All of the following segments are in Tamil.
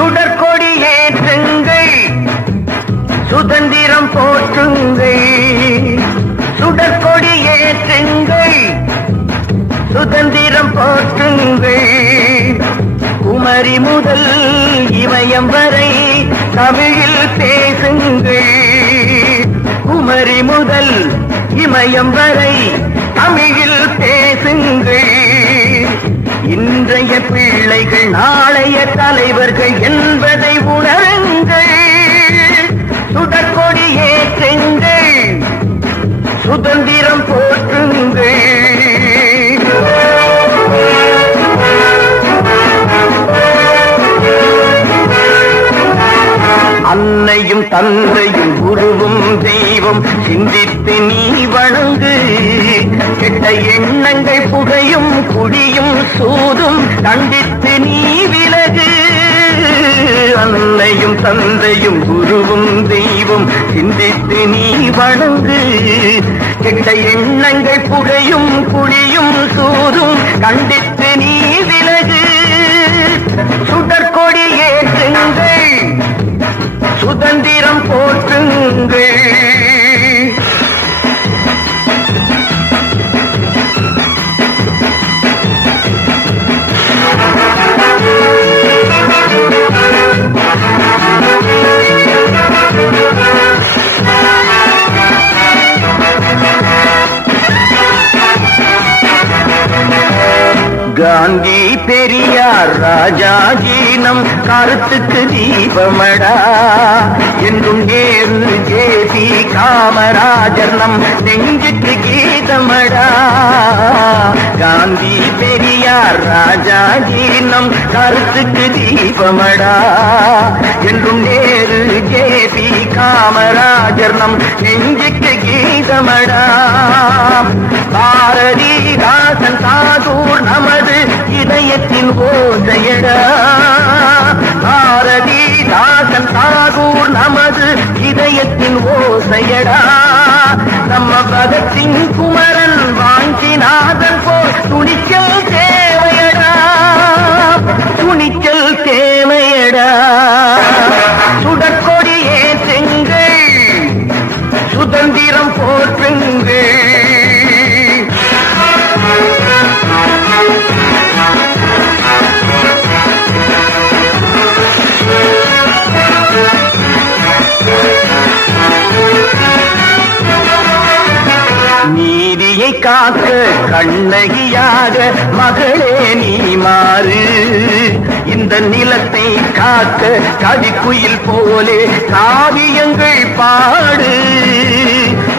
சுடற்கொடி ஏற்றுங்கள் சுதந்திரம் போற்றுங்கள். சுடற்கொடி ஏற்றுங்கள் சுதந்திரம் போற்றுங்கள். குமரி முதல் இமயம் வரை தமிழில் பேசுங்கள். குமரி முதல் இமயம் வரை தமிழில் பே இன்றைய பிள்ளைகள் நாளைய தலைவர்கள் என்பதை அன்னையும் தந்தையும் குருவும் தெய்வம் சிந்தித்து நீ வணங்கு. கெட்ட எண்ணங்கள் புகையும் குடியும் சூதும் கண்டித்து நீ விலகு. அன்னையும் தந்தையும் குருவும் தெய்வம் சிந்தித்து நீ வணங்கு. கெட்ட எண்ணங்கள் புகையும் குடியும் சூதும் கண்டித்து நீ காந்தி பெரியார் ராஜாஜி நம் கருத்துக்கு தீபமடா. என்றும் நேரு ஜேபி காமராஜர் நம் நெஞ்சுக்கு கீதமடா. காந்தி பெரியார் ராஜாஜி நம் கருத்துக்கு தீபமடா. என்றும் நேரு ஜேபி காமராஜர் நம் நெஞ்சுக்கு கீதமடா. பாரதி இதயத்தின் ஓசையடா பாரதிதாசன் சாதூர் நமது இதயத்தின் ஓசையடா நம்ம பகத்சிங் குமரன் வாஞ்சிநாதன் போல் துணிச்சல் தேவையடா. துணிச்சல் தேவையடா. சுடற்கொடி செங்கள் சுதந்திரம் போற்றுங்கள் காக்க கண்ணகியாக மகளே நீ மாறு. இந்த நிலத்தை காக்க கவிக்குயில் போலே காவியங்கள் பாடு.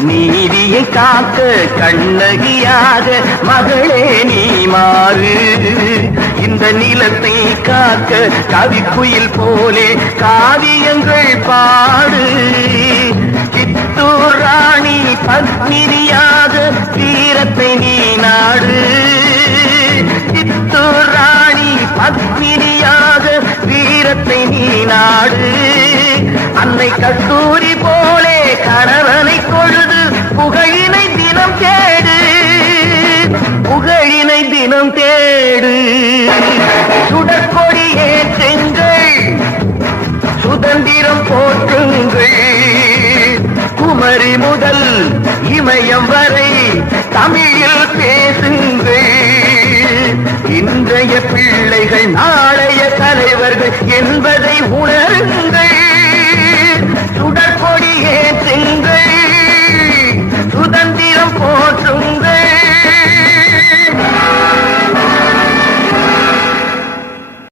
நீதியை காக்க கண்ணகியாக மகளே நீ மாறு. இந்த நிலத்தை காக்க கவிக்குயில் போலே காவியங்கள் பாடு. சித்தூர் ராணி பத்மினி நாடு. அன்னை கட்டூரி போலே கணவனை கொழுது புகழினை தினம் தேடு. புகழினை தினம் தேடு. சுடற்கொடியே செங்கள் சுதந்திரம் போற்றுங்கள். குமரி முதல் இமயம் வரை தமிழில் பேசுங்கள். இன்றைய பிள்ளைகள் நாளைய கலை உடையவர்கள் என்பதை உணருங்கள்.